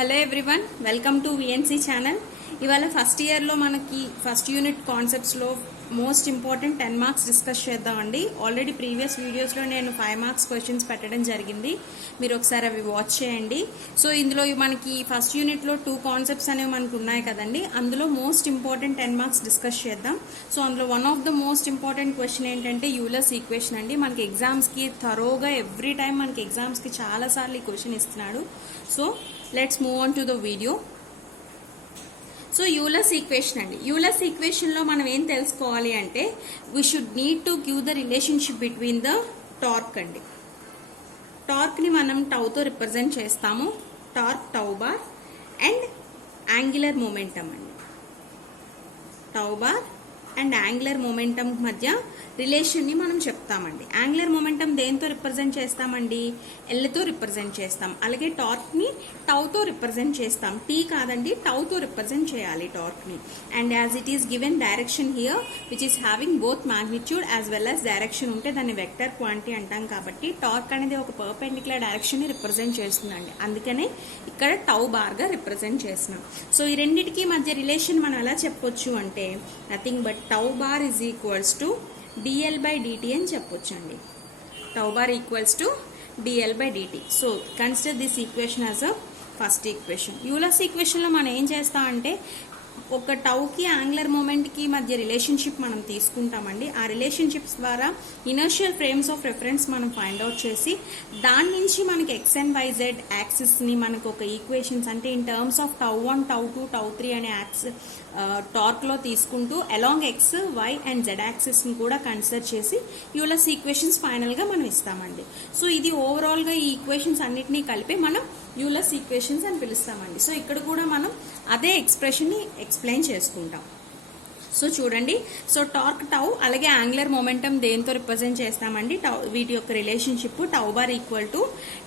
Hello everyone, welcome to VNC channel. ఇవాళ first ఇయర్లో మనకి ఫస్ట్ యూనిట్ కాన్సెప్ట్స్లో మోస్ట్ ఇంపార్టెంట్ 10 మార్క్స్ డిస్కస్ చేద్దామండి. ఆల్రెడీ ప్రీవియస్ వీడియోస్లో నేను 5 మార్క్స్ క్వశ్చన్స్ పెట్టడం జరిగింది. మీరు ఒకసారి అవి వాచ్ చేయండి. సో ఇందులో మనకి ఫస్ట్ యూనిట్లో 2 కాన్సెప్ట్స్ అనేవి మనకు ఉన్నాయి కదండి. అందులో మోస్ట్ ఇంపార్టెంట్ 10 మార్క్స్ డిస్కస్ చేద్దాం. సో అందులో one of the most important question ఏంటంటే యూలర్స్ ఈక్వేషన్ అండి. మనకి ఎగ్జామ్స్కి థరోగా ఎవ్రీ టైం మనకి ఎగ్జామ్స్కి చాలాసార్లు ఈ క్వశ్చన్ ఇస్తున్నాడు. So let's move on to the video. So Euler's equation అండి. యూలర్స్ ఈక్వేషన్లో మనం ఏం తెలుసుకోవాలి అంటే we should need to give the relationship between the torque అండి. టార్క్ని మనం టౌతో రిప్రజెంట్ చేస్తాము. Torque tau bar and angular momentum అండి. Tau bar and angular momentum మధ్య రిలేషన్ని మనం చెప్తామండి. యాంగులర్ మొమెంటమ్ దేంతో రిప్రజెంట్ చేస్తామండి? ఎల్తో రిప్రజెంట్ చేస్తాం. అలాగే టార్క్ని టౌతో రిప్రజెంట్ చేస్తాం. టీ కాదండి, టౌతో రిప్రజెంట్ చేయాలి టార్క్ని. And as it is given direction here which is having both magnitude as well as direction ఉంటే దాన్ని వెక్టర్ క్వాంటిటీ అంటాం. కాబట్టి టార్క్ అనేది ఒక పర్పెండిక్యులర్ డైరెక్షన్ని రిప్రజెంట్ చేస్తుందండి. అందుకనే ఇక్కడ టౌ బార్గా రిప్రజెంట్ చేస్తున్నాం. సో ఈ రెండింటికి మధ్య రిలేషన్ మనం ఎలా చెప్పొచ్చు అంటే nothing but tau bar is equals to dl by dt అని చెప్పొచ్చు అండి. Tau bar equals to dl by dt. So consider this equation as a first equation. Euler's ఈక్వేషన్లో మనం ఏం చేస్తామంటే ఒక టౌకి యాంగులర్ మూమెంట్కి మధ్య రిలేషన్షిప్ మనం తీసుకుంటామండి. ఆ రిలేషన్షిప్స్ ద్వారా ఇనర్షియల్ ఫ్రేమ్స్ ఆఫ్ రెఫరెన్స్ మనం ఫైండ్ అవుట్ చేసి దాని నుంచి మనకి ఎక్స్ అండ్ వై జెడ్ యాక్సిస్ని మనకు ఒక ఈక్వేషన్స్ అంటే in terms of tau 1 tau 2 tau 3 అనే టార్క్లో తీసుకుంటూ along X Y and Z యాక్సిస్ని కూడా కన్సిడర్ చేసి యూలర్స్ ఈక్వేషన్స్ ఫైనల్గా మనం ఇస్తామండి. సో ఇది ఓవరాల్గా ఈ ఈక్వేషన్స్ అన్నిటినీ కలిపి మనం యూలర్స్ ఈక్వేషన్స్ అని పిలుస్తామండి. సో ఇక్కడ కూడా మనం అదే ఎక్స్ప్రెషన్ని ఎక్స్ప్లెయిన్ చేసుకుంటాం. సో చూడండి, సో టార్క్ టౌ అలాగే యాంగులర్ మొమెంటమ్ దేంతో రిప్రజెంట్ చేస్తామండి? టౌ వీటి యొక్క relationship tau bar equal to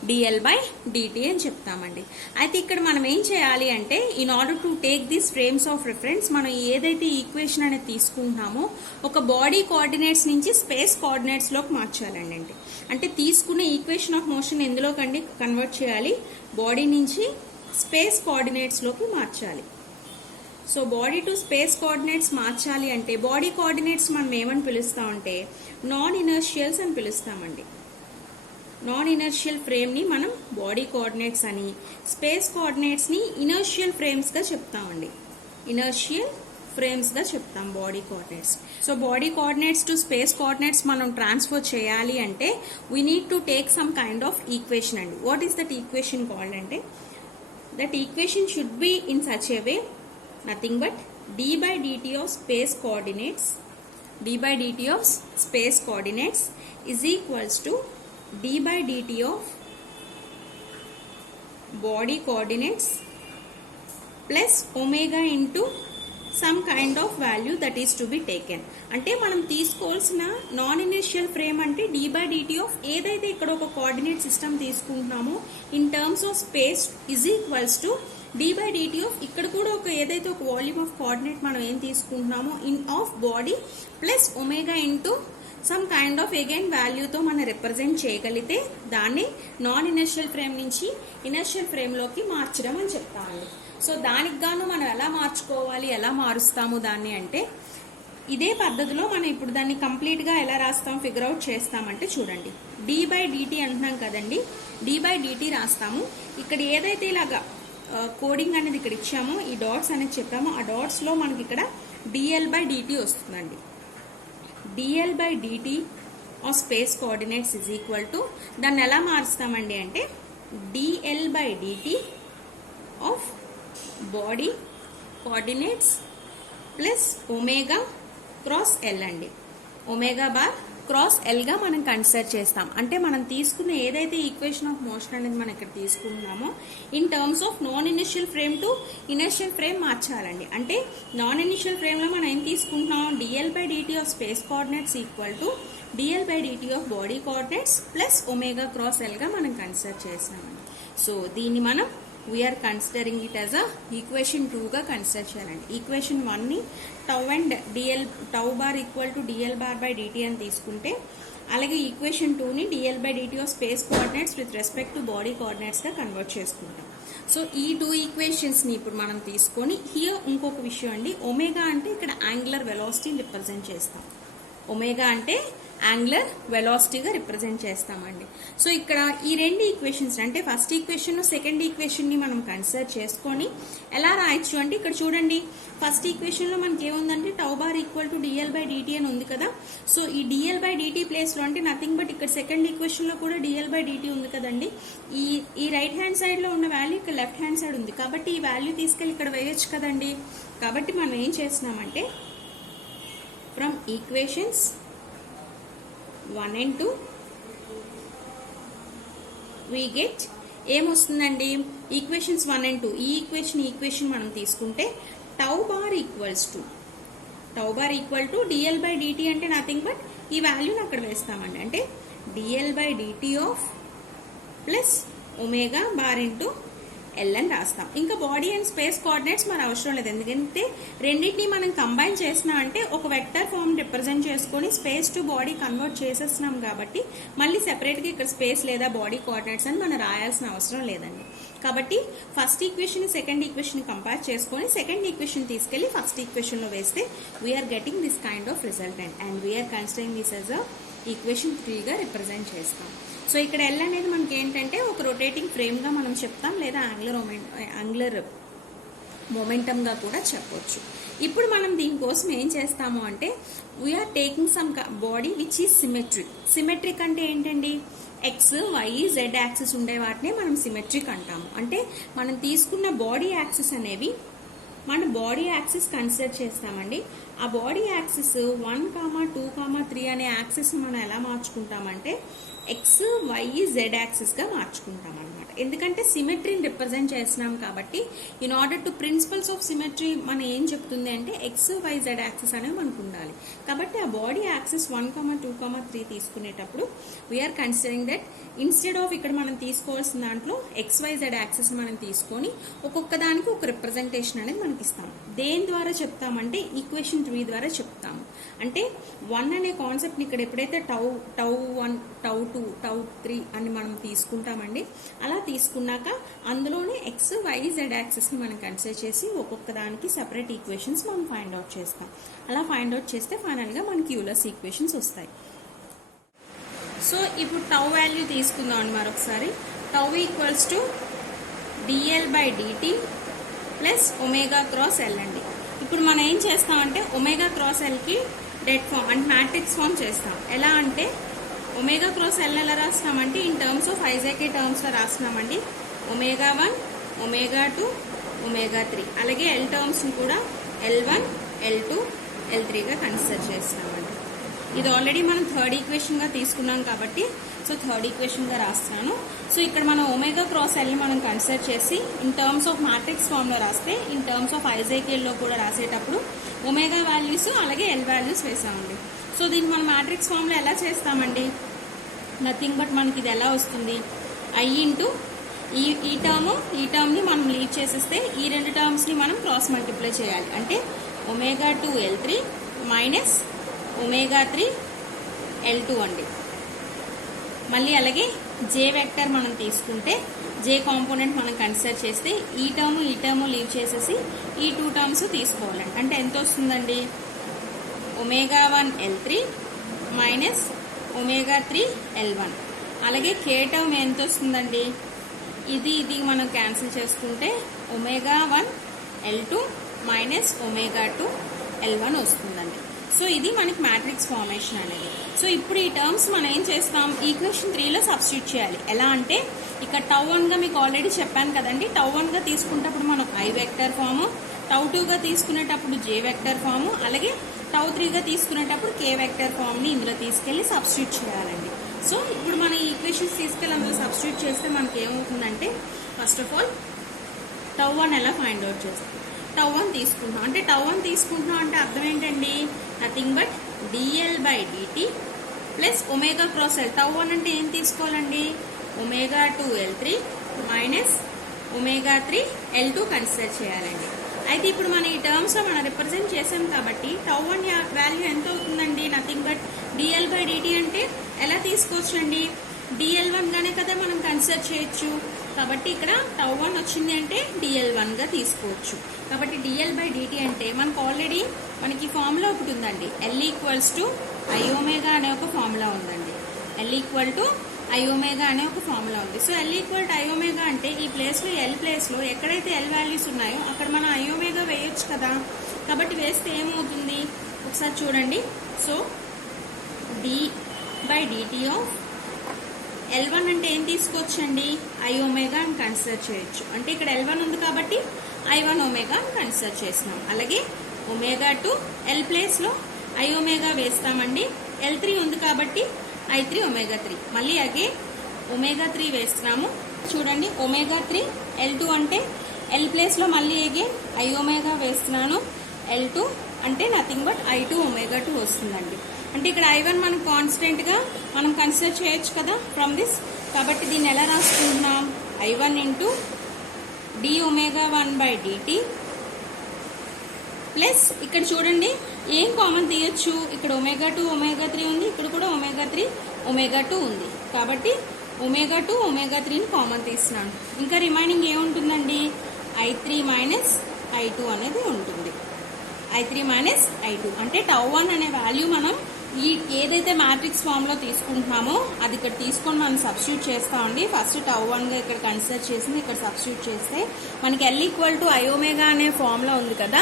DL by DT అని చెప్తామండి. అయితే ఇక్కడ మనం ఏం చేయాలి అంటే in order to take this frames of reference మనం ఏదైతే ఈక్వేషన్ అనేది తీసుకుంటున్నామో ఒక బాడీ కోఆర్డినేట్స్ నుంచి స్పేస్ కోఆర్డినేట్స్లోకి మార్చాలండి. అంటే తీసుకునే ఈక్వేషన్ ఆఫ్ మోషన్ ఎందులోకండి కన్వర్ట్ చేయాలి? బాడీ నుంచి స్పేస్ కోఆర్డినేట్స్లోకి మార్చాలి. So body to space coordinates మార్చాలి అంటే బాడీ కోఆర్డినేట్స్ మనం ఏమని పిలుస్తామంటే నాన్ ఇనర్షియల్స్ అని పిలుస్తామండి. నాన్ ఇనర్షియల్ ఫ్రేమ్ని మనం బాడీ కోఆర్డినేట్స్ అని, స్పేస్ కోఆర్డినేట్స్ని ఇనర్షియల్ ఫ్రేమ్స్గా చెప్తామండి. ఇనర్షియల్ ఫ్రేమ్స్గా చెప్తాం body coordinates. So body coordinates to space coordinates మనం ట్రాన్స్ఫర్ చేయాలి అంటే we need to take some kind of equation అండి. What is that equation called అంటే that equation should be in such a way nothing but d by dt of space coordinates is equals to d by dt of body coordinates plus omega into some kind of value that is to be taken. అంటే మనం తీసుకోవాల్సిన non initial frame అంటే d by dt of ఏదైతే ఇక్కడ ఒక coordinate system తీసుకుంటున్నామో in terms of space is equals to d by dt of ఇక్కడ కూడా ఒక ఏదైతే ఒక వాల్యూమ్ ఆఫ్ కోఆర్డినేట్ మనం ఏం తీసుకుంటున్నామో in of body plus omega into some kind of again వాల్యూతో మనం రిప్రజెంట్ చేయగలిగితే దాన్ని నాన్ ఇనర్షియల్ ఫ్రేమ్ నుంచి ఇనర్షియల్ ఫ్రేమ్లోకి మార్చడం అని చెప్తామండి. సో దానికి గాను మనం ఎలా మార్చుకోవాలి, ఎలా మారుస్తాము దాన్ని అంటే ఇదే పద్ధతిలో మనం ఇప్పుడు దాన్ని కంప్లీట్గా ఎలా రాస్తాం ఫిగర్ అవుట్ చేస్తామంటే చూడండి, d by dt అంటున్నాం కదండి. d by dt రాస్తాము. ఇక్కడ ఏదైతే ఇలాగా కోడింగ్ అనేది ఇక్కడ ఇచ్చామో ఈ డాట్స్ అనేది చెప్పామో ఆ డాట్స్లో మనకి ఇక్కడ డిఎల్ బై డిటి వస్తుందండి. DL by DT of space coordinates is equal to దాన్ని ఎలా మారుస్తామండి అంటే DL by DT of body coordinates plus omega cross L అండి. ఒమేగా బార్ క్రాస్ ఎల్గా మనం కన్సిడర్ చేస్తాం. అంటే మనం తీసుకున్న ఏదైతే ఈక్వేషన్ ఆఫ్ మోషన్ అనేది మనం ఇక్కడ తీసుకుంటున్నామో in terms of non initial frame to inertial frame మార్చాలండి. అంటే నాన్ ఇనిషియల్ ఫ్రేమ్లో మనం ఏం తీసుకుంటున్నాం? D l by DT of space coordinates equal to DL by DT of body coordinates plus omega cross ఎల్గా మనం కన్సిడర్ చేస్తామండి. సో దీన్ని మనం we are considering it as a equation 2గా కన్సిడర్ చేయాలండి. ఈక్వేషన్ 1ని tau and tau bar equal to d l bar by DT అని తీసుకుంటే అలాగే ఈక్వేషన్ 2ని dl by dt of space coordinates with respect to body కోఆర్డినేట్స్గా కన్వర్ట్ చేసుకుంటాం. సో ఈ 2 ఈక్వేషన్స్ని ఇప్పుడు మనం తీసుకొని హియర్ ఇంకొక విషయం అండి, ఒమేగా అంటే ఇక్కడ యాంగులర్ వెలాసిటీని రిప్రజెంట్ చేస్తాం. ఒమేగా అంటే యాంగులర్ వెలాసిటీగా రిప్రజెంట్ చేస్తామండి. సో ఇక్కడ ఈ 2 ఈక్వేషన్స్ అంటే ఫస్ట్ ఈక్వేషన్ సెకండ్ ఈక్వేషన్ని మనం కన్సిడర్ చేసుకొని ఎలా రాయొచ్చు అంటే ఇక్కడ చూడండి, ఫస్ట్ ఈక్వేషన్లో మనకి ఏముందంటే tau bar equal to DL by DT అని ఉంది కదా. సో ఈ డిఎల్ బై డిటి ప్లేస్లో అంటే నథింగ్ బట్ ఇక్కడ సెకండ్ ఈక్వేషన్లో కూడా డిఎల్ బై డిటి ఉంది కదండి. ఈ రైట్ హ్యాండ్ సైడ్లో ఉన్న వాల్యూ ఇక్కడ లెఫ్ట్ హ్యాండ్ సైడ్ ఉంది కాబట్టి ఈ వాల్యూ తీసుకెళ్ళి ఇక్కడ వేయొచ్చు కదండి. కాబట్టి మనం ఏం చేస్తున్నామంటే from equations 1 and 2 we get ఏమొస్తుందండి, ఈక్వేషన్స్ 1 and 2 ఈ ఈక్వేషన్ మనం తీసుకుంటే tau bar equal to DL by DT అంటే నథింగ్ బట్ ఈ వాల్యూని అక్కడ వేస్తామండి. అంటే DL by DT of plus omega bar into l అని రాస్తాం. ఇంకా బాడీ అండ్ స్పేస్ కోఆర్డినేట్స్ మన అవసరం లేదు, ఎందుకంటే రెండింటిని మనం కంబైన్ చేసినా అంటే ఒక వెక్టర్ ఫామ్ రిప్రజెంట్ చేసుకొని స్పేస్ టు బాడీ కన్వర్ట్ చేసేస్తున్నాం కాబట్టి మళ్ళీ సెపరేట్గా ఇక్కడ స్పేస్ లేదా బాడీ కోఆర్డినేట్స్ అని మనం రాయాల్సిన అవసరం లేదండి. కాబట్టి first equation second equation compare చేసుకొని సెకండ్ ఈక్వేషన్ తీసుకెళ్లి ఫస్ట్ ఈక్వేషన్లో వేస్తే we are getting this kind of resultant and we are considering this as a equation 3గా రిప్రజెంట్ చేస్తాం. సో ఇక్కడ ఎల్ అనేది మనకి ఏంటంటే ఒక రొటేటింగ్ ఫ్రేమ్గా మనం చెప్తాం, లేదా యాంగులర్ మొమెంటమ్గా కూడా చెప్పొచ్చు. ఇప్పుడు మనం దీనికోసం ఏం చేస్తాము అంటే we're taking some body which is symmetric అంటే ఏంటండి, ఎక్స్ వై జెడ్ యాక్సిస్ ఉండే వాటినే మనం సిమెట్రిక్ అంటాము. అంటే మనం తీసుకున్న బాడీ యాక్సిస్ అనేవి మన బాడీ యాక్సిస్ కన్సిడర్ చేస్తామండి. ఆ బాడీ యాక్సిస్ 1, 2, 3 అనే యాక్సిస్ని మనం ఎలా మార్చుకుంటామంటే ఎక్స్ వై జెడ్ యాక్సిస్గా మార్చుకుంటాం అనమాట. ఎందుకంటే సిమెట్రీని రిప్రజెంట్ చేస్తున్నాం కాబట్టి in order to principles of symmetry మనం ఏం చెప్తుంది అంటే ఎక్స్ వై జెడ్ యాక్సిస్ అనేవి మనకు ఉండాలి. కాబట్టి ఆ బాడీ యాక్సిస్ 1, 2, 3 తీసుకునేటప్పుడు we're considering that instead of ఇక్కడ మనం తీసుకోవాల్సిన దాంట్లో ఎక్స్ వై జెడ్ యాక్సిస్ మనం తీసుకొని ఒక్కొక్క దానికి ఒక రిప్రజెంటేషన్ అనేది మనకి ఇస్తాం. దేని ద్వారా చెప్తామంటే ఈక్వేషన్ 3 ద్వారా చెప్తాము. అంటే 1 అనే కాన్సెప్ట్ని ఇక్కడ ఎప్పుడైతే టౌ 1, టౌ 2, టౌ 3 అని మనం తీసుకుంటామండి, అలా తీసుకున్నాక అందులోనే ఎక్స్ వై జెడ్ యాక్సిస్ని మనం కన్సిడర్ చేసి ఒక్కొక్క దానికి సెపరేట్ ఈక్వేషన్స్ మనం ఫైండ్ అవుట్ చేస్తాం. అలా ఫైండ్ అవుట్ చేస్తే ఫైనల్గా మనకి యూలర్స్ ఈక్వేషన్స్ వస్తాయి. సో ఇప్పుడు టౌ వాల్యూ తీసుకుందాం అండి మరొకసారి. Tau equals to DL by DT plus omega cross L అండి. ఇప్పుడు మనం ఏం చేస్తామంటే ఒమేగా క్రాస్ ఎల్కి డెట్ ఫామ్ అంటే మ్యాట్రిక్స్ ఫామ్ చేస్తాం. ఎలా అంటే ఒమేగా క్రాస్ ఎల్ ఎలా రాస్తున్నామంటే ఇన్ టర్మ్స్ ఆఫ్ ఐజాకే టర్మ్స్లో రాస్తున్నామండి. ఒమేగా 1, ఒమేగా 2, ఒమేగా 3 అలాగే ఎల్ టర్మ్స్ని కూడా L1, L2, L3గా కన్సిడర్ చేస్తున్నామండి. ఇది ఆల్రెడీ మనం థర్డ్ ఈక్వేషన్గా తీసుకున్నాం కాబట్టి సో థర్డ్ ఈక్వేషన్గా రాస్తున్నాను. సో ఇక్కడ మనం ఒమేగా క్రాస్ ఎల్ని మనం కన్సిడర్ చేసి ఇన్ టర్మ్స్ ఆఫ్ మ్యాట్రిక్స్ ఫామ్లో రాస్తే ఇన్ టర్మ్స్ ఆఫ్ ఐజాకేల్లో కూడా రాసేటప్పుడు ఒమేగా వాల్యూస్ అలాగే ఎల్ వాల్యూస్ వేసామండి. సో దీన్ని మనం మ్యాట్రిక్స్ ఫామ్లో ఎలా చేస్తామండి, నథింగ్ బట్ మనకి ఇది ఎలా వస్తుంది, ఐ ఇంటూ ఈ టర్మ్ని మనం లీవ్ చేసేస్తే ఈ 2 టర్మ్స్ని మనం క్రాస్ మల్టిప్లై చేయాలి. అంటే omega 2 L3 minus omega 3 L2 అండి. మళ్ళీ అలాగే జే వెక్టర్ మనం తీసుకుంటే జే కాంపోనెంట్ మనం కన్సిడర్ చేస్తే ఈ టర్మ్ లీవ్ చేసేసి ఈ 2 టర్మ్స్ తీసుకోవాలండి. అంటే ఎంత వస్తుందండి, omega 1 L3 minus omega 3 L1. అలాగే కే టర్మ్ ఎంత వస్తుందండి, ఇది మనం క్యాన్సిల్ చేసుకుంటే omega 1 L2 minus omega 2 L1 వస్తుందండి. సో ఇది మనకి మ్యాట్రిక్స్ ఫార్మేషన్ అనేది. సో ఇప్పుడు ఈ టర్మ్స్ మనం ఏం చేస్తాం, ఈక్వేషన్ 3లో సబ్స్టిట్యూట్ చేయాలి. ఎలా అంటే ఇక్కడ టౌ 1గా మీకు ఆల్రెడీ చెప్పాను కదండి, టౌ 1గా తీసుకునేటప్పుడు మనం ఐ వెక్టర్ ఫాము, టౌ 2గా తీసుకునేటప్పుడు జే వెక్టర్ ఫాము, అలాగే టౌ 3గా తీసుకునేటప్పుడు కే వెక్టర్ ఫామ్ని ఇందులో తీసుకెళ్ళి సబ్స్టిట్యూట్ చేయాలండి. సో ఇప్పుడు మనం ఈ ఈక్వేషన్స్ తీసుకెళ్ళి అందులో సబ్స్టిట్యూట్ చేస్తే మనకి ఏమవుతుందంటే ఫస్ట్ ఆఫ్ ఆల్ టౌ 1 ఎలా ఫైండ్ అవుట్ చేస్తాం, టౌ 1 తీసుకుంటున్నాం. అంటే టౌ 1 తీసుకుంటున్నాం అంటే అర్థం ఏంటండి, nothing but dL by DT plus omega cross L. Tau 1 అంటే ఏం తీసుకోవాలండి, omega 2 L3 minus omega 3 L2 consider చేయాలండి. అయితే ఇప్పుడు మన ఈ టర్మ్స్ మనం రిప్రజెంట్ చేసాం కాబట్టి టౌ 1 వాల్యూ ఎంత అవుతుందండి, nothing but dL by DT అంటే ఎలా తీసుకోవచ్చు అండి, dl1 గానే కదా మనం కన్సిడర్ చేయొచ్చు. కాబట్టి ఇక్కడ τ1 వచ్చింది అంటే dl1 గా తీసుకోవచ్చు. కాబట్టి dl/dt అంటే మనకి ఫార్ములా ఒకటి ఉందండి, L = I ఒమేగా అనే ఒక ఫార్ములా ఉందండి. L = I ఒమేగా అనే ఒక ఫార్ములా ఉంది. సో L = I ఒమేగా అంటే ఈ ప్లేస్లో L ప్లేస్లో ఎక్కడైతే L వాల్యూస్ ఉన్నాయో అక్కడ మనం I ఒమేగా వేయొచ్చు కదా. కాబట్టి వేస్తే ఏమవుతుంది ఒకసారి చూడండి. సో d/dt ఆఫ్ L1 అంటే ఏం తీసుకోవచ్చండి, I ఒమేగా అని కన్సిడర్ చేయొచ్చు. అంటే ఇక్కడ L1 ఉంది కాబట్టి I1 ఒమేగా అని కన్సిడర్ చేసినాం. అలాగే ఒమేగా2 L ప్లేస్లో I ఒమేగా వేస్తామండి. L3 ఉంది కాబట్టి I3 ఒమేగా3. మళ్ళీ అగైన్ ఒమేగా3 వేస్తున్నాము. చూడండి ఒమేగా3 L2 అంటే L ప్లేస్లో మళ్ళీ అగైన్ I ఒమేగా వేస్తున్నాను. L2 అంటే నథింగ్ బట్ I2 ఒమేగా2 వస్తుందండి. అంటే ఇక్కడ I1 మనం కాన్స్టెంట్గా మనం కన్సిడర్ చేయొచ్చు కదా ఫ్రమ్ దిస్. కాబట్టి దీన్ని ఎలా రాసుకుంటున్నాం, I1 ఇంటూ d⍵1/dt ప్లస్ ఇక్కడ చూడండి ఏం కామన్ తీయొచ్చు, ఇక్కడ ఒమేగా2 ఒమేగా3 ఉంది, ఇక్కడ కూడా ఒమేగా3 ఒమేగా2 ఉంది. కాబట్టి ఒమేగా2 ఒమేగా3ని కామన్ తీస్తున్నాను. ఇంకా రిమైనింగ్ ఏముంటుందండి, I3 - I2 అనేది ఉంటుంది. I3 - I2 అంటే τ1 అనే వాల్యూ మనం ఏదైతే మ్యాట్రిక్స్ ఫామ్లో తీసుకుంటున్నామో అది ఇక్కడ తీసుకొని మనం సబ్స్టిట్యూట్ చేస్తామండి. ఫస్ట్ τ1గా ఇక్కడ కన్సిడర్ చేసింది ఇక్కడ సబ్స్టిట్యూట్ చేస్తే మనకి L = I ఒమేగా అనే ఫార్ములా ఉంది కదా,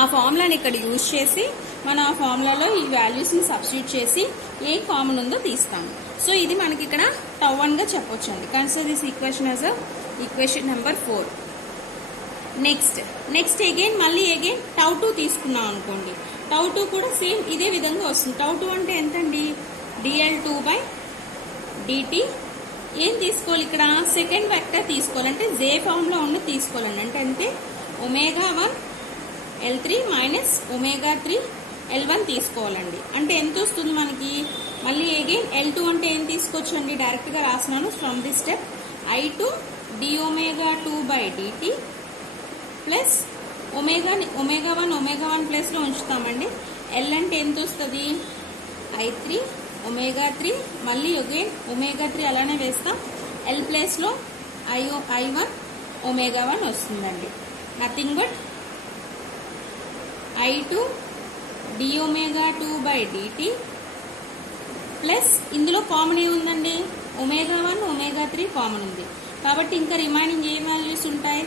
ఆ ఫార్ములాని ఇక్కడ యూజ్ చేసి మనం ఆ ఫార్ములాలో ఈ వాల్యూస్ని సబ్స్టిట్యూట్ చేసి ఏ కామన్ ఉందో తీస్తాము. సో ఇది మనకి ఇక్కడ τ1గా చెప్పొచ్చండి. Consider this equation as equation number 4. Next again మళ్ళీ అగైన్ τ2 తీసుకున్నాం అనుకోండి. τ2 కూడా సేమ్ ఇదే విధంగా వస్తుంది. τ2 అంటే ఎంతండి, dl2/dt. ఏం తీసుకోవాలి ఇక్కడ, సెకండ్ వెక్టర్ తీసుకోవాలి. అంటే జే ఫామ్లో ఉన్న తీసుకోవాలండి. అంటే ఒమేగా1 L3 - ఒమేగా3 L1 తీసుకోవాలండి. అంటే ఎంత వస్తుంది మనకి, మళ్ళీ అగైన్ L2 అంటే ఏం తీసుకోవచ్చండి, డైరెక్ట్గా రాసినాను from this step. I2 d⍵2/dt plus omega one ప్లేస్లో ఉంచుతామండి. L అంటే ఎంత వస్తుంది, I3 ఒమేగా3 మళ్ళీ అగైన్ ఒమేగా3 అలానే వేస్తాం. L ప్లేస్లో I1 ఒమేగా1 వస్తుందండి. Nothing but I2 d⍵2/dt plus ఇందులో కామన్ ఏముందండి, ఒమేగా1 ఒమేగా3 కామన్ ఉంది. కాబట్టి ఇంకా రిమైనింగ్ ఏ వాల్యూస్ ఉంటాయి,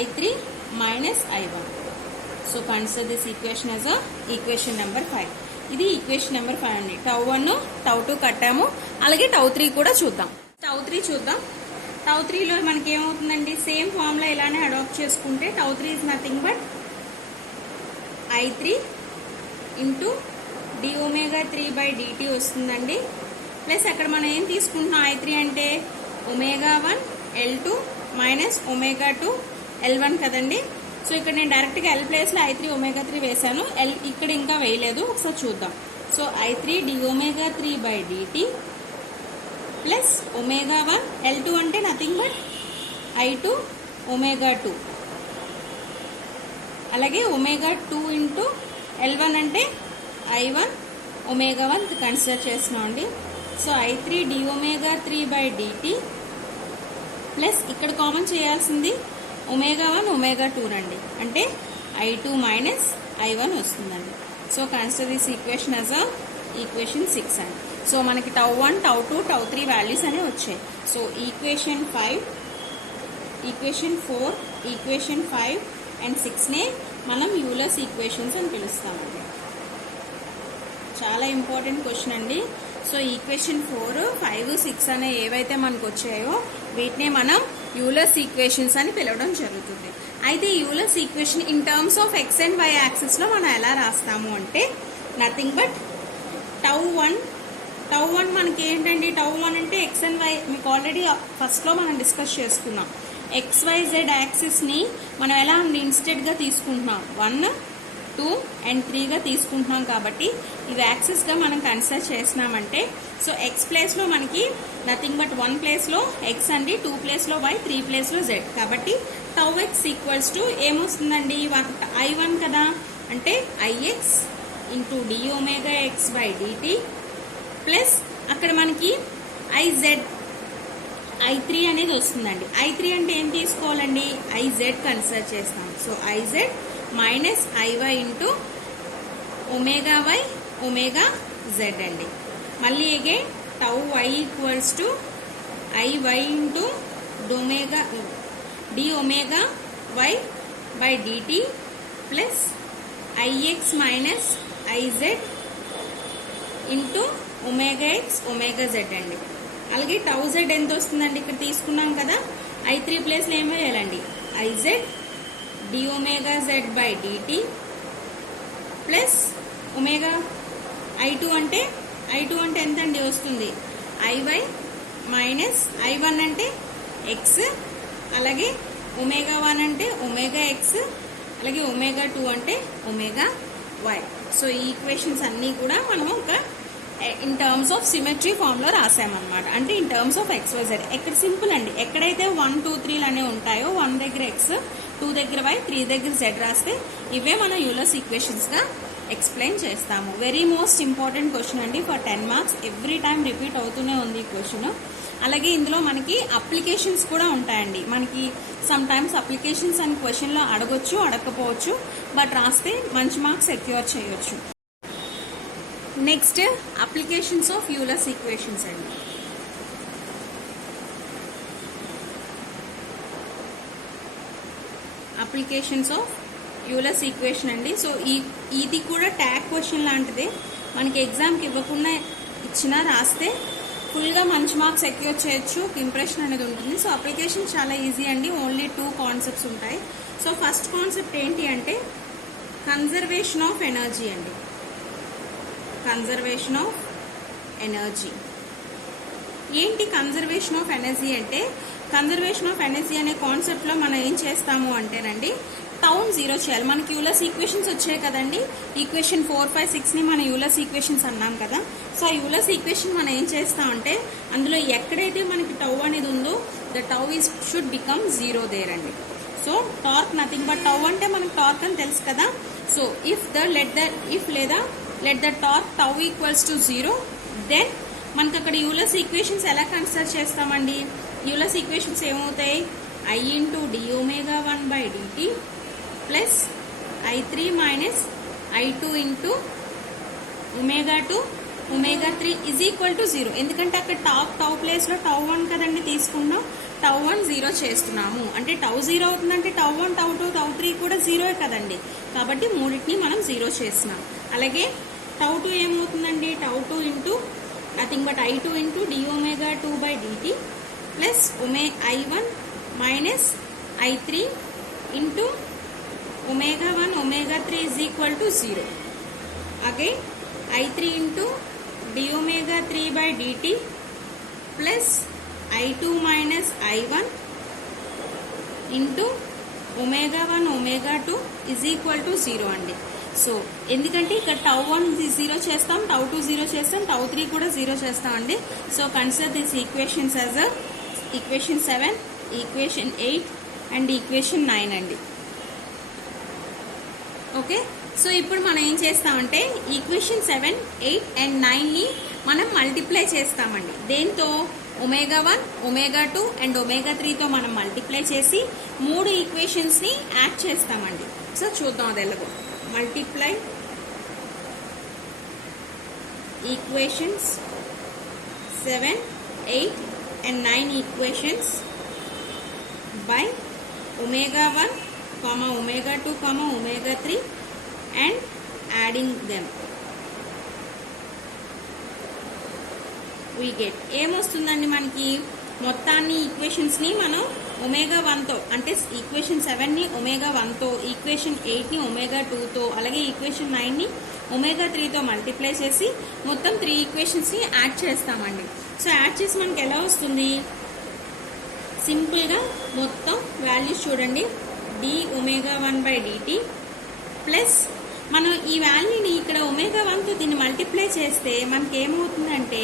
I3 - I1. So consider this equation as equation number 5. ఇది ఈక్వేషన్ నెంబర్ 5 అండి. τ1 τ2 కట్టాము. అలాగే τ3 కూడా చూద్దాం. τ3లో మనకి ఏమవుతుందండి, సేమ్ ఫార్ములా ఇలానే అడాప్ట్ చేసుకుంటే τ3 is nothing but I3 into d⍵3/dt వస్తుందండి. ప్లస్ అక్కడ మనం ఏం తీసుకుంటున్నాం, I3 అంటే ఒమేగా1 L2 - ఒమేగా2 L1 కదండి. సో ఇక్కడ నేను డైరెక్ట్గా L ప్లేస్లో I3 ఒమేగా3 వేశాను. L ఇక్కడ ఇంకా వేయలేదు, ఒకసారి చూద్దాం. So I3 d⍵3/dt plus ఒమేగా1 L2 అంటే నథింగ్ బట్ I2 ఒమేగా2 అలాగే ఒమేగా2 ఇంటూ L1 అంటే I1 ఒమేగా1 కన్సిడర్ చేస్తున్నాం అండి. సో I3 d⍵3/dt ప్లస్ ఇక్కడ కామన్ చేయాల్సింది ఒమేగా1 ఒమేగా2 నండి. అంటే I2 - I1 వస్తుందండి. So consider this equation as equation 6 అండి. సో మనకి τ1 τ2 τ3 వాల్యూస్ అనేవి వచ్చాయి. So equation 5 equation 4 equation 5 and 6నే మనం యూలర్స్ ఈక్వేషన్స్ అని పిలుస్తామండి. చాలా ఇంపార్టెంట్ క్వశ్చన్ అండి. సో ఈక్వేషన్ 4, 5, 6 అనే ఏవైతే మనకు వచ్చాయో వీటినే మనం యూలర్స్ ఈక్వేషన్స్ అని పిలవడం జరుగుతుంది. అయితే Euler's equation in terms of x and y యాక్సిస్లో మనం ఎలా రాస్తాము అంటే నథింగ్ బట్ τ1 మనకి ఏంటండి, τ1 అంటే x అండ్ y మీకు ఆల్రెడీ ఫస్ట్లో మనం డిస్కస్ చేసుకున్నాం. XYZ యాక్సిస్ని మనం ఎలా ఇన్స్టెడ్గా తీసుకుంటున్నాం, 1, 2 and 3గా తీసుకుంటున్నాం. కాబట్టి ఇవి యాక్సిస్గా మనం కన్సిడర్ చేసినామంటే సో x ప్లేస్లో మనకి నథింగ్ బట్ 1 ప్లేస్లో x అండి, 2 ప్లేస్లో y, 3 ప్లేస్లో z. కాబట్టి τx = ఏమొస్తుందండి, I1 కదా, అంటే IX ఇంటూ d⍵x/dt ప్లస్ అక్కడ మనకి ఐజెడ్ I3 అనేది వస్తుందండి. I3 అంటే ఏం తీసుకోవాలండి, ఐజెడ్ కన్సిడర్ చేస్తాం. So I Z minus I Y into omega Y omega Z అండి. మళ్ళీ again tau Y equals to I Y into d omega d omega Y by DT plus I X minus I Z into omega X omega Z అండి. అలాగే tau Z ఎంత వస్తుందండి, ఇక్కడ తీసుకున్నాం కదా, I3 ప్లేస్లో ఏం వేయాలండి, I z d omega z by DT plus omega I2 అంటే ఎంత అండి వస్తుంది, ఐవై మైనస్ I1 అంటే ఎక్స్, అలాగే ఒమేగా 1 అంటే ఒమేగా ఎక్స్, అలాగే ఒమేగా 2 అంటే ఒమేగా వై. సో ఈ ఈక్వేషన్స్ అన్నీ కూడా మనం ఒక in terms of symmetry form లో రాసామన్నమాట. అంటే in terms of x y z. ఎక్కడ సింపుల్ అండి, ఎక్కడైతే 1 2 3 అనేవి ఉంటాయో 1 దగ్గర ఎక్స్, 2 దగ్గర వై, 3 దగ్గర జెడ్ రాస్తే ఇవే మనం యూలర్స్ ఈక్వేషన్స్ గా ఎక్స్ప్లెయిన్ చేస్తాము. వెరీ మోస్ట్ ఇంపార్టెంట్ క్వశ్చన్ అండి for 10 marks. Every time repeat అవుతూనే ఉంది ఈ క్వశ్చన్. అలాగే ఇందులో మనకి అప్లికేషన్స్ కూడా ఉంటాయండి. మనకి సమ్ టైమ్స్ అప్లికేషన్స్ అని క్వశ్చన్ లో అడగొచ్చు, అడగకపోవచ్చు, బట్ రాస్తే మంచి మార్క్స్ సెక్యూర్ చేయొచ్చు. Next applications of Euler's equations అండి. అప్లికేషన్స్ ఆఫ్ యూలర్స్ ఈక్వేషన్ అండి. సో ఇది కూడా ట్యాగ్ క్వశ్చన్ లాంటిదే. మనకి ఎగ్జామ్కి ఇవ్వకుండా ఇచ్చినా రాస్తే ఫుల్గా మంచి మార్క్స్ సెక్యూర్ చేయొచ్చు, ఇంప్రెషన్ అనేది ఉంటుంది. సో అప్లికేషన్ చాలా ఈజీ అండి. ఓన్లీ 2 కాన్సెప్ట్స్ ఉంటాయి. సో ఫస్ట్ కాన్సెప్ట్ ఏంటి అంటే కన్జర్వేషన్ ఆఫ్ ఎనర్జీ అండి. కన్జర్వేషన్ ఆఫ్ ఎనర్జీ ఏంటి? కన్జర్వేషన్ ఆఫ్ ఎనర్జీ అంటే, కన్జర్వేషన్ ఆఫ్ ఎనర్జీ అనే కాన్సెప్ట్ లో మనం ఏం చేస్తాము అంటేనండి, టౌన్ జీరో చేయాలి. మనకి యూలర్స్ ఈక్వేషన్స్ వచ్చాయి కదండి, ఈక్వేషన్ 4 5 6 ని మనం యూలర్స్ ఈక్వేషన్స్ అన్నాం కదా. సో ఆ యూలర్స్ ఈక్వేషన్ మనం ఏం చేస్తామంటే, అందులో ఎక్కడైతే మనకి టౌ అనేది ఉందో the tau is should become zero there అండి. So torque nothing but tau అంటే మనకి టార్క్ అని తెలుసు కదా. So if let the torque tau equals to 0, then మనకి అక్కడ యూలర్స్ ఈక్వేషన్స్ ఎలా కన్సిడర్ చేస్తామండి, యూలర్స్ ఈక్వేషన్స్ ఏమవుతాయి, I into d omega 1 by DT plus I3 minus I2 into omega 2 omega 3 is equal to 0. ఎందుకంటే అక్కడ టౌ ప్లేస్ లో tau 1 కదండి తీసుకున్నాం, టౌ 1 0 చేస్తున్నాము అంటే టౌ 0 అవుతుందంటే టౌ 1 టౌ 2 టౌ 3 కూడా 0 కదండి. కాబట్టి మూడింటిని మనం 0 చేస్తున్నాం. అలాగే టౌ 2 ఏమవుతుందండి, tau 2 into nothing but I2 into d omega 2 by DT plus I1 minus I3 into omega 1 omega 3 is equal to 0. Again I3 into d omega 3 by DT plus I2 minus I1 into omega 1 omega 2 is equal to 0 అండి. So ఎందుకంటే ఇక్కడ tau 1 0 చేస్తాం, tau 2 0 చేస్తాం, tau 3 కూడా 0 చేస్తాం అండి. So consider this equations as equation 7, equation 8 and equation 9 అండి. Okay, so ఇప్పుడు మనం ఏం చేస్తామంటే ఈక్వేషన్ 7, 8 అండ్ 9ని మనం మల్టిప్లై చేస్తామండి. దేంతో, ఒమేగా 1 ఒమేగా 2 అండ్ ఒమేగా 3తో మనం మల్టిప్లై చేసి 3 ఈక్వేషన్స్ని యాడ్ చేస్తామండి. సో చూద్దాం అది ఎలాగో. Multiply equations 7, 8 and 9 equations by omega 1, omega 2, omega 3 and adding them. We get ఏమొస్తుందండి మనకి, మొత్తాన్ని ఈక్వేషన్స్ ని మనం ఒమేగా 1తో అంటే ఈక్వేషన్ 7ని ఒమేగా 1తో, ఈక్వేషన్ 8ని ఒమేగా 2తో, అలాగే ఈక్వేషన్ 9ని ఒమేగా 3తో మల్టిప్లై చేసి మొత్తం 3 ఈక్వేషన్స్ ని యాడ్ చేస్తామండి. సో యాడ్ చేసి మనకి ఎలా వస్తుంది, సింపుల్ గా మొత్తం వాల్యూస్ చూడండి, d omega 1 by DT plus మనం ఈ వాల్యూని ఇక్కడ ఒమేగా 1తో దీన్ని మల్టిప్లై చేస్తే మనకి ఏమవుతుందంటే,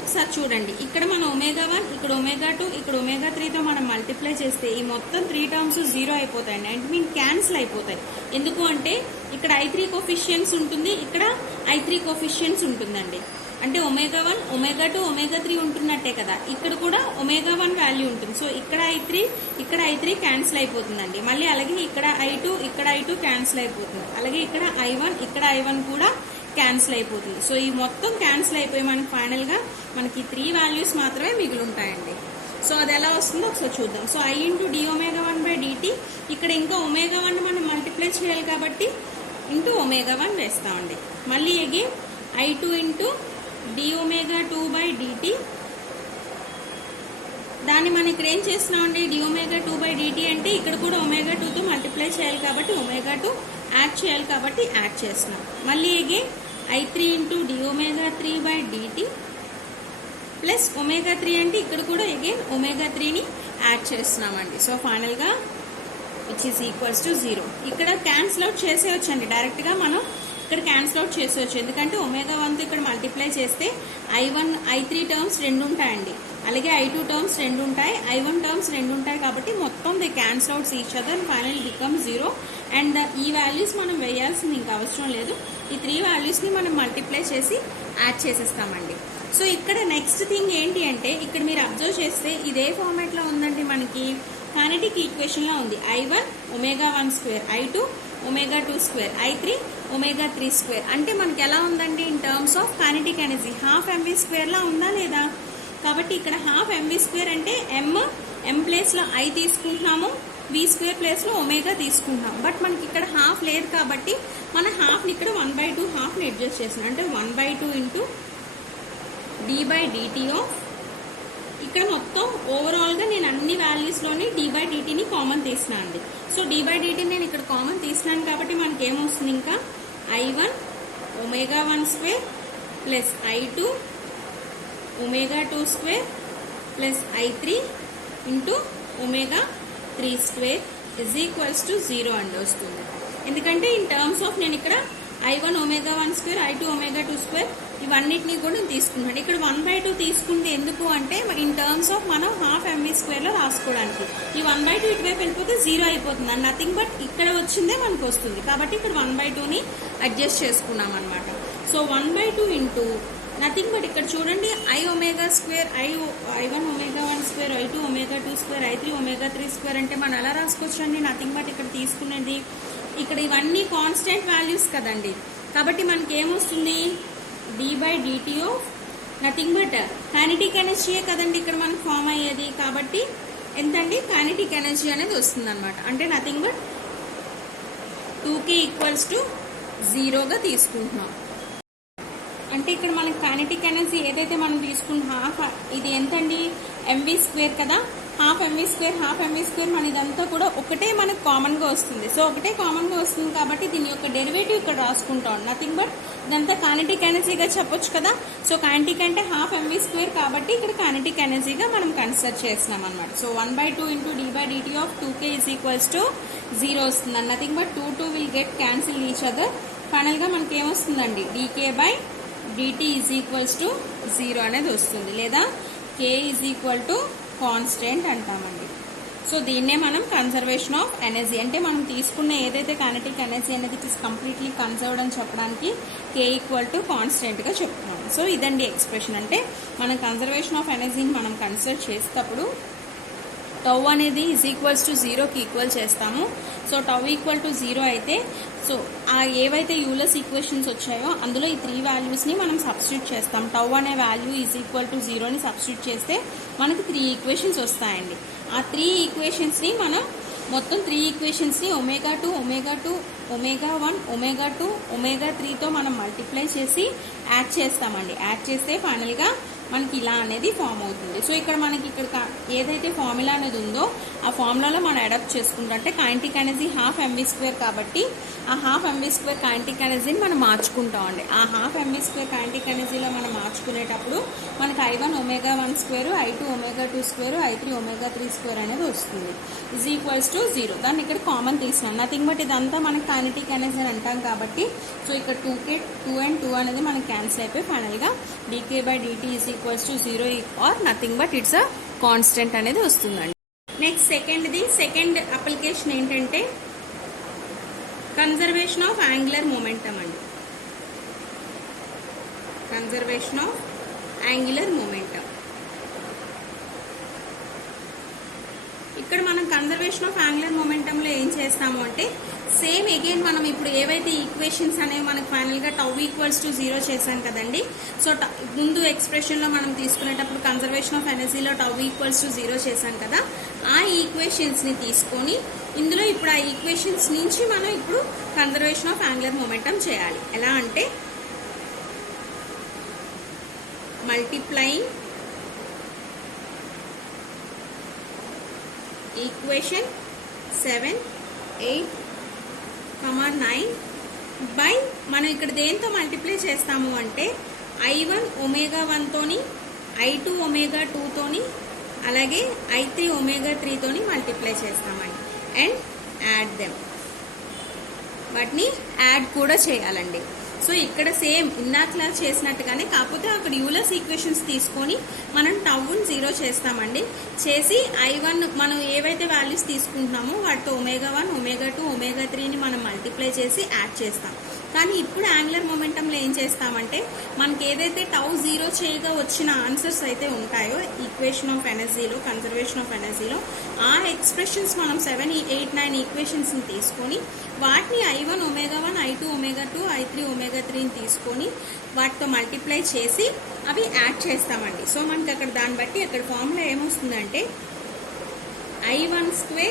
ఒకసారి చూడండి, ఇక్కడ మన ఒమేగా 1, ఇక్కడ ఒమేగా 2, ఇక్కడ ఒమేగా 3తో మనం మల్టిప్లై చేస్తే ఈ మొత్తం 3 టర్మ్స్ 0 అయిపోతాయండి. అంటే మీన్ క్యాన్సిల్ అయిపోతాయి. ఎందుకు అంటే ఇక్కడ I3 కోఫిషియన్స్ ఉంటుంది, ఇక్కడ I3 కోఫిషియన్స్ ఉంటుందండి. అంటే ఒమేగా 1 ఒమేగా 2 ఒమేగా 3 ఉంటున్నట్టే కదా, ఇక్కడ కూడా ఒమేగా 1 వాల్యూ ఉంటుంది. సో ఇక్కడ I3 క్యాన్సిల్ అయిపోతుందండి. మళ్ళీ అలాగే ఇక్కడ I2 క్యాన్సిల్ అయిపోతుంది. అలాగే ఇక్కడ I1 కూడా క్యాన్సిల్ అయిపోతుంది. సో ఈ మొత్తం క్యాన్సిల్ అయిపోయి మనకి ఫైనల్ గా మనకి 3 వాల్యూస్ మాత్రమే మిగిలి ఉంటాయండి. సో అది ఎలా వస్తుందో ఒకసారి చూద్దాం. సో I ఇంటూ dω1/dt, ఇక్కడ ఇంకా ఒమేగా 1 మనం మల్టిప్లై చేయాలి కాబట్టి ఇంటూ ఒమేగా 1 వేస్తామండి. మళ్ళీ అగైన్ I2 ఇంటూ dω2/dt, దాన్ని మనం ఇక్కడ ఏం చేస్తున్నామండి, dω2/dt అంటే ఇక్కడ కూడా ఒమేగా 2తో మల్టిప్లై చేయాలి కాబట్టి ఒమేగా 2 యాడ్ చేయాలి కాబట్టి యాడ్ చేస్తున్నాం. మళ్ళీ again I3 into dω3/dt plus omega 3 అంటే ఇక్కడ కూడా అగైన్ ఒమేగా 3ని యాడ్ చేస్తున్నామండి. సో ఫైనల్ గా విచ్ ఈస్ ఈక్వల్స్ టు 0. ఇక్కడ క్యాన్సిల్ అవుట్ చేసేయచ్చండి, డైరెక్ట్ గా మనం ఇక్కడ క్యాన్సిల్ అవుట్ చేసేవచ్చు. ఎందుకంటే ఒమేగా 1తో ఇక్కడ మల్టిప్లై చేస్తే I3 టర్మ్స్ 2 ఉంటాయండి, అలాగే I2 టర్మ్స్ 2 ఉంటాయి, I1 టర్మ్స్ 2 ఉంటాయి కాబట్టి మొత్తం they cancel outs each other, final become 0. And ఈ వాల్యూస్ మనం వేయాల్సింది ఇంకా అవసరం లేదు. ఈ 3 వాల్యూస్ ని మనం మల్టిప్లై చేసి యాడ్ చేసేస్తామండి. సో ఇక్కడ నెక్స్ట్ థింగ్ ఏంటి అంటే, ఇక్కడ మీరు అబ్జర్వ్ చేస్తే ఇదే ఫార్మాట్ లో ఉందండి, మనకి కైనెటిక్ ఈక్వేషన్ లో ఉంది. I1 omega 1 square, I2 omega 2 square, I3 omega 3 square. అంటే మనకి ఎలా ఉందండి, in terms of kinetic energy half mv square లా ఉందా లేదా. కాబట్టి ఇక్కడ హాఫ్ mv స్క్వేర్ అంటే m ప్లేస్ లో I తీసుకుంటున్నాము, v స్క్వేర్ ప్లేస్ లో ఒమేగా తీసుకుంటున్నాం. బట్ మనకి ఇక్కడ హాఫ్ లేదు కాబట్టి మన హాఫ్ ని ఇక్కడ 1/2 హాఫ్ ని అడ్జస్ట్ చేస్తున్నాం. అంటే 1/2 ఇంటూ d/dt ఆఫ్, ఇక్కడ మొత్తం ఓవరాల్ గా నేను అన్ని వాల్యూస్ లోని d/dt ని కామన్ తీసినాను అండి. సో d/dt నేను ఇక్కడ కామన్ తీసినాను కాబట్టి మనకి ఏమొస్తుంది, ఇంకా I1 omega 1 square plus I2 omega 2 square plus I3 into omega 3 square is equals to 0 అండి వస్తుంది. ఎందుకంటే ఇన్ టర్మ్స్ ఆఫ్ నేను ఇక్కడ I1 omega 1 square, I2 omega 2 square ఇవన్నిటిని కూడా నేను తీసుకుంటాను. ఇక్కడ 1/2 తీసుకుంది ఎందుకు అంటే ఇన్ టర్మ్స్ ఆఫ్ మనం హాఫ్ mv స్క్వేర్ లో రాసుకోవడానికి. ఈ 1/2 ఇటువైపు వెళ్ళిపోతే 0 అయిపోతుంది అండ్ నథింగ్ బట్ ఇక్కడ వచ్చిందే మనకు వస్తుంది కాబట్టి ఇక్కడ 1/2ని అడ్జస్ట్ చేసుకున్నాం అనమాట. సో 1/2 ఇంటూ నథింగ్ బట్ ఇక్కడ చూడండి I omega square, I1 omega 1 square, I2 omega 2 square, I3 omega 3 square అంటే మనం ఎలా రాసుకోవచ్చు అండి, నథింగ్ బట్ ఇక్కడ తీసుకునేది ఇక్కడ ఇవన్నీ కాన్స్టెంట్ వాల్యూస్ కదండి. కాబట్టి మనకి ఏమొస్తుంది, d/dt of nothing but kinetic ఎనర్జీయే కదండి ఇక్కడ మనకు ఫామ్ అయ్యేది. కాబట్టి ఎంతండి, కైనెటిక్ ఎనర్జీ అనేది వస్తుంది అనమాట. అంటే nothing but 2k equals to 0గా తీసుకుంటున్నాం. అంటే ఇక్కడ మనకి కైనెటిక్ ఎనర్జీ ఏదైతే మనం తీసుకున్న హాఫ్, ఇది ఎంతండి mv స్క్వేర్ కదా, హాఫ్ mv స్క్వేర్ మన ఇదంతా కూడా ఒకటే మనకు కామన్ గా వస్తుంది. సో ఒకటే కామన్ గా వస్తుంది కాబట్టి దీని యొక్క డెరివేటివ్ ఇక్కడ రాసుకుంటాం. నథింగ్ బట్ ఇదంతా కైనెటిక్ ఎనర్జీగా చెప్పొచ్చు కదా. సో కైనెటిక్ అంటే హాఫ్ mv స్క్వేర్ కాబట్టి ఇక్కడ కైనెటిక్ ఎనర్జీగా మనం కన్సిడర్ చేస్తున్నాం అనమాట. So 1/2 into d/dt of 2k is equals to 0 వస్తుంది. Nothing but 2 will get cancel each other. Final గా మనకి ఏమొస్తుందండి, dk/dt ఈజ్ ఈక్వల్స్ టు 0 అనేది వస్తుంది, లేదా k is equal to constant అంటామండి. సో దీన్నే మనం కన్జర్వేషన్ ఆఫ్ ఎనర్జీ అంటే మనం తీసుకున్న ఏదైతే కైనెటిక్ ఎనర్జీ అనేది ఇట్ ఇస్ కంప్లీట్లీ కన్జర్వ్డ్ అని చెప్పడానికి k ఈక్వల్ టు కాన్స్టెంట్ గా చెప్తున్నాం. సో ఇదండి ఎక్స్ప్రెషన్. అంటే మనం కన్జర్వేషన్ ఆఫ్ ఎనర్జీని మనం కన్సిడర్ చేసేటప్పుడు టౌ అనేది ఈజ్ ఈక్వల్స్ టు 0కి ఈక్వల్ చేస్తాము. సో టౌ ఈక్వల్ టు 0 అయితే సో ఆ ఏవైతే యూలర్స్ ఈక్వేషన్స్ వచ్చాయో అందులో ఈ 3 వాల్యూస్ని మనం సబ్స్టిట్యూట్ చేస్తాం. టౌ అనే వాల్యూ ఈజ్ ఈక్వల్ టు 0ని సబ్స్టిట్యూట్ చేస్తే మనకి 3 ఈక్వేషన్స్ వస్తాయండి. ఆ 3 ఈక్వేషన్స్ని మనం మొత్తం 3 ఈక్వేషన్స్ని omega 2 omega 2 omega 1 omega 2 omega 3తో మనం మల్టిప్లై చేసి యాడ్ చేస్తామండి. యాడ్ చేస్తే ఫైనల్గా మనకి ఇలా అనేది ఫామ్ అవుతుంది. సో ఇక్కడ మనకి ఇక్కడ ఏదైతే ఫార్ములా అనేది ఉందో ఆ ఫార్ములాలో మనం అడాప్ట్ చేసుకుంటే kinetic energy half mv square కాబట్టి ఆ హాఫ్ mv స్క్వేర్ కైనెటిక్ ఎనర్జీని మనం మార్చుకుంటామండి. ఆ హాఫ్ mv స్క్వేర్ కైనెటిక్ ఎనర్జీలో మనం మార్చుకునేటప్పుడు మనకి I1 omega 1 square, I2 omega 2 square, I3 omega 3 square అనేది వస్తుంది. Is equals to 0. దాన్ని ఇక్కడ కామన్ తీసినాం. నథింగ్ బట్ ఇదంతా మనకి కైనెటిక్ ఎనర్జీ అని అంటాం కాబట్టి సో ఇక్కడ 2 and 2 అనేది మనకి క్యాన్సిల్ అయిపోయి ఫైనల్గా dk/dt is equals to 0 or nothing but it's a constant అనేది వస్తుందండి. నెక్స్ట్ సెకండ్ అప్లికేషన్ ఏంటంటే కన్జర్వేషన్ ఆఫ్ యాంగులర్ మొమెంటమ్ అండి. Conservation of angular momentum. ఇక్కడ మనం కన్జర్వేషన్ ఆఫ్ యాంగులర్ మొమెంటంలో ఏం చేస్తాము అంటే సేమ్ అగైన్ మనం ఇప్పుడు ఏవైతే ఈక్వేషన్స్ అనేవి మనకు ఫైనల్గా టౌ ఈక్వల్స్ టు 0 చేసాం కదండి. సో ముందు ఎక్స్ప్రెషన్లో మనం తీసుకునేటప్పుడు కన్జర్వేషన్ ఆఫ్ ఎనర్జీలో టౌ ఈక్వల్స్ టు 0 చేసాం కదా, ఆ ఈక్వేషన్స్ని తీసుకొని ఇందులో ఇప్పుడు ఆ ఈక్వేషన్స్ నుంచి మనం ఇప్పుడు కన్జర్వేషన్ ఆఫ్ యాంగులర్ మొమెంటం చేయాలి. ఎలా అంటే మల్టిప్లైయింగ్ ఈక్వేషన్ 7, 8, 9 బై మనం ఇక్కడ దేంతో మల్టిప్లై చేస్తాము అంటే I1 ω1 తోని, I2 ω2 తోని, అలాగే I3 ω3 తోని మల్టిప్లై చేస్తామండి. అండ్ యాడ్ దెమ్, వాటిని యాడ్ కూడా చేయాలండి. సో ఇక్కడ సేమ్ ఇందాకలా చేసినట్టుగానే, కాకపోతే అక్కడ యూలర్స్ ఈక్వేషన్స్ తీసుకొని మనం టౌన్ 0 చేస్తామండి. చేసి I1 మనం ఏవైతే వాల్యూస్ తీసుకుంటున్నామో వాటితో ω1, ω2, ω3ని మనం మల్టిప్లై చేసి యాడ్ చేస్తాం. కానీ ఇప్పుడు యాంగులర్ మొమెంటంలో ఏం చేస్తామంటే మనకి ఏదైతే టౌ 0 చేయగా వచ్చిన ఆన్సర్స్ అయితే ఉంటాయో ఈక్వేషన్ ఆఫ్ ఎనర్జీలో, కన్జర్వేషన్ ఆఫ్ ఎనర్జీలో, ఆ ఎక్స్ప్రెషన్స్ మనం 7, 8, 9 ఈక్వేషన్స్ని తీసుకొని వాటిని I1 ω1, I2 ω2, I3 ω3ని తీసుకొని వాటితో మల్టిప్లై చేసి అవి యాడ్ చేస్తామండి. సో మనకి అక్కడ దాన్ని బట్టి అక్కడ ఫార్ములా ఏమొస్తుందంటే I12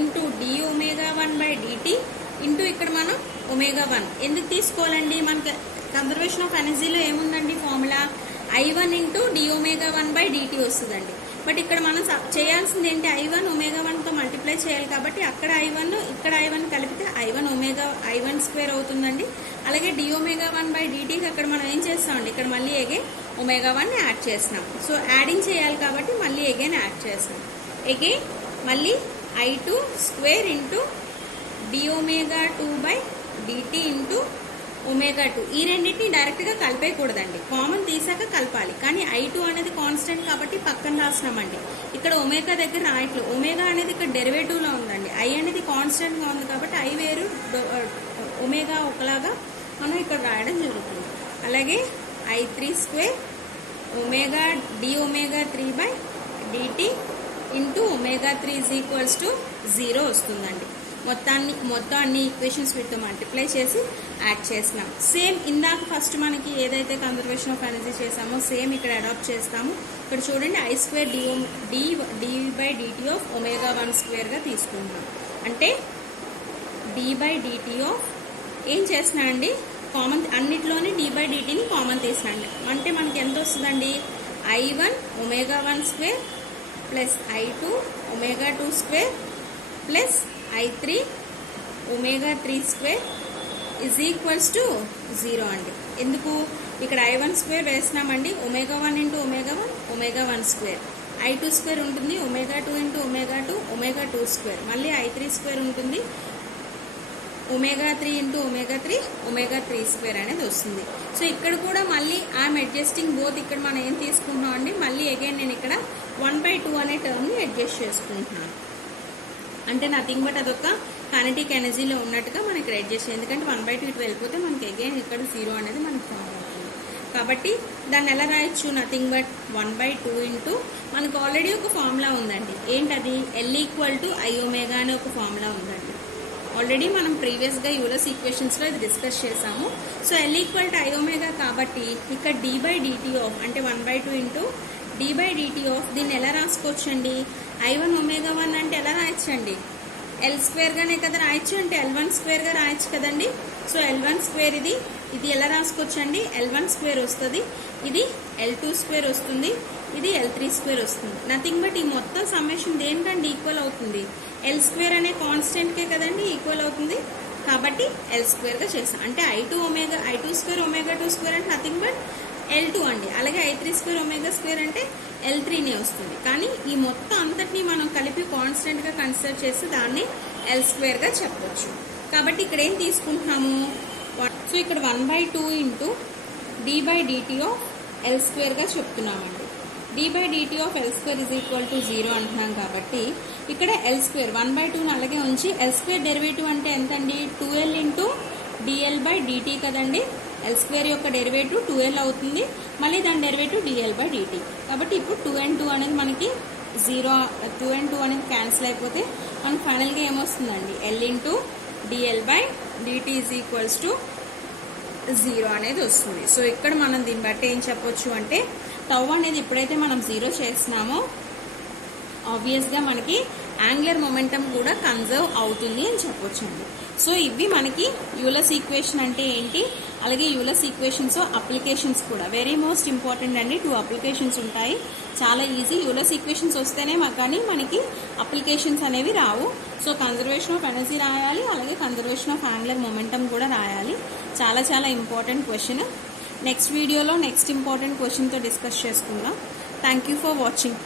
ఇంటూ dω1/dt ఇంటూ ఇక్కడ మనం ω1 ఎందుకు తీసుకోవాలండి, మనకి కన్జర్వేషన్ ఆఫ్ ఎనర్జీలో ఏముందండి ఫార్ములా I1 ఇంటూ dω1/dt వస్తుందండి. బట్ ఇక్కడ మనం చేయాల్సింది ఏంటి, I1 ω1తో మల్టిప్లై చేయాలి కాబట్టి అక్కడ I1 ఇక్కడ I1 కలిపితే I1² అవుతుందండి. అలాగే dω1/dtకి అక్కడ మనం ఏం చేస్తామండి, ఇక్కడ మళ్ళీ అగైన్ ω1 యాడ్ చేస్తున్నాం. సో యాడింగ్ చేయాలి కాబట్టి మళ్ళీ అగైన్ యాడ్ చేస్తాం. అగైన్ మళ్ళీ I2² ఇంటూ dω2/dt ఇంటూ ω2. ఈ రెండింటిని డైరెక్ట్గా కలిపేయకూడదండి, కామన్ తీసాక కలపాలి. కానీ I2 అనేది కాన్స్టెంట్ కాబట్టి పక్కన రాస్తున్నామండి. ఇక్కడ ω దగ్గర రాయట్లేదు, ω అనేది ఇక్కడ డెరివేటివ్లో ఉందండి. I అనేది కాన్స్టెంట్గా ఉంది కాబట్టి I వేరు, ω ఒకలాగా మనం ఇక్కడ రాయడం జరుగుతుంది. అలాగే I3² dω3/dt ఇంటూ ω3 0 వస్తుందండి. మొత్తం అన్ని ఈక్వేషన్స్ వీటితో మల్టిప్లై చేసి యాడ్ చేసినాం. సేమ్ ఇందాక ఫస్ట్ మనకి ఏదైతే కన్జర్వేషన్ ఆఫ్ ఎనర్జీ చేసామో సేమ్ ఇక్కడ అడాప్ట్ చేస్తాము. ఇక్కడ చూడండి I² d/dt ఆఫ్ ω1² తీసుకుంటున్నాం. అంటే d/dt ఆఫ్ ఏం చేసినా అండి కామన్, అన్నిట్లోని d/dtని కామన్ తీసినండి. అంటే మనకి ఎంత వస్తుందండి, I1 ω1² plus I2 ω2² plus I3 ω3² is equals to 0 అండి. ఎందుకు ఇక్కడ I1² వేసినామండి, ω1 ఇంటూ ω1, ω1², I2² ఉంటుంది, ω2 ఇంటూ ω2, ω2², మళ్ళీ I3² ఉంటుంది, ω3 ఇంటూ ω3, ω3² అనేది వస్తుంది. సో ఇక్కడ కూడా మళ్ళీ ఐఎమ్ అడ్జస్టింగ్ బోత్. ఇక్కడ మనం ఏం తీసుకుంటున్నాం అండి, మళ్ళీ అగైన్ నేను ఇక్కడ 1/2 అనే టర్మ్ని అడ్జస్ట్ చేసుకుంటున్నాను. అంటే నథింగ్ బట్ అదొక కైనెటిక్ ఎనర్జీలో ఉన్నట్టుగా మనం ఇక్కడ అడ్జస్ట్ చేయాలి. ఎందుకంటే 1/2 ఇటు వెళ్ళిపోతే మనకి అగైన్ ఇక్కడ 0 అనేది మనకు ఫామ్ అవుతుంది. కాబట్టి దాన్ని ఎలా రాయొచ్చు, నథింగ్ బట్ 1/2 ఇంటూ మనకు ఆల్రెడీ ఒక ఫార్ములా ఉందండి. ఏంటది, L = I ω అనే ఒక ఫార్ములా ఉందండి. ఆల్రెడీ మనం ప్రీవియస్గా యూలర్స్ ఈక్వేషన్స్లో ఇది డిస్కస్ చేసాము. సో L = I ω కాబట్టి ఇక్కడ d/dt ఆఫ్ అంటే 1/2 ఇంటూ d/dt ఆఫ్ దీన్ని ఎలా రాసుకోవచ్చండి, I1 ω1 అంటే ఎలా రాయొచ్చండి, L² గానే కదా రాయొచ్చు, అంటే L1² రాయొచ్చు కదండి. సో L1² ఇది ఎలా రాసుకోవచ్చండి, L1² వస్తుంది, ఇది L2² వస్తుంది, ఇది L3² వస్తుంది. నథింగ్ బట్ ఈ మొత్తం సమ్మేషన్ దేనికండి ఈక్వల్ అవుతుంది, L² అనే కాన్స్టెంట్కే కదండి ఈక్వల్ అవుతుంది. కాబట్టి L² గా చేస్తాం. అంటే I2² ω2² అంటే నథింగ్ బట్ L2 అండి. అలాగే I3² ω² అంటే L3నే వస్తుంది. కానీ ఈ మొత్తం అంతటినీ మనం కలిపి కాన్స్టెంట్గా కన్సిడర్ చేసి దాన్ని L² గా చెప్పవచ్చు. కాబట్టి ఇక్కడ ఏం తీసుకుంటున్నాము, సో ఇక్కడ 1/2 ఇంటూ d/dt ఆఫ్ L² గా చెప్తున్నామండి. d/dt of L² is equal to 0 అంటున్నాం కాబట్టి ఇక్కడ L² 1/2ని అలాగే ఉంచి L² డెరివేటివ్ అంటే ఎంతండి, 2L ఇంటూ dL/dt కదండి. ఎల్ స్క్వేర్ యొక్క డెరివేటివ్ 2l అవుతుంది, మళ్ళీ దాని డెరివేటివ్ dl/dt. కాబట్టి ఇప్పుడు 2 and 2 అనేది మనకి 0, 2 and 2 అనేది క్యాన్సిల్ అయిపోతే మనకి ఫైనల్గా ఏమొస్తుందండి, l into dl/dt is equals to 0 అనేది వస్తుంది. సో ఇక్కడ మనం దీన్ని బట్టి ఏం చెప్పొచ్చు అంటే టౌ అనేది ఎప్పుడైతే మనం 0 చేస్తున్నామో ఆబ్వియస్గా మనకి యాంగులర్ మొమెంటం కూడా కన్జర్వ్ అవుతుంది అని చెప్పొచ్చండి. సో ఇవి మనకి యూలర్స్ ఈక్వేషన్ అంటే ఏంటి, అలాగే యూలర్స్ ఈక్వేషన్స్ అప్లికేషన్స్ కూడా వెరీ మోస్ట్ ఇంపార్టెంట్ అండి. 2 అప్లికేషన్స్ ఉంటాయి, చాలా ఈజీ. యూలర్స్ ఈక్వేషన్స్ వస్తేనే కానీ మనకి అప్లికేషన్స్ అనేవి రావు. సో కన్జర్వేషన్ ఆఫ్ ఎనర్జీ రాయాలి, అలాగే కన్జర్వేషన్ ఆఫ్ యాంగులర్ మొమెంటం కూడా రాయాలి. చాలా చాలా ఇంపార్టెంట్ క్వశ్చన్. నెక్స్ట్ వీడియోలో నెక్స్ట్ ఇంపార్టెంట్ క్వశ్చన్తో డిస్కస్ చేసుకుందాం. Thank you for watching.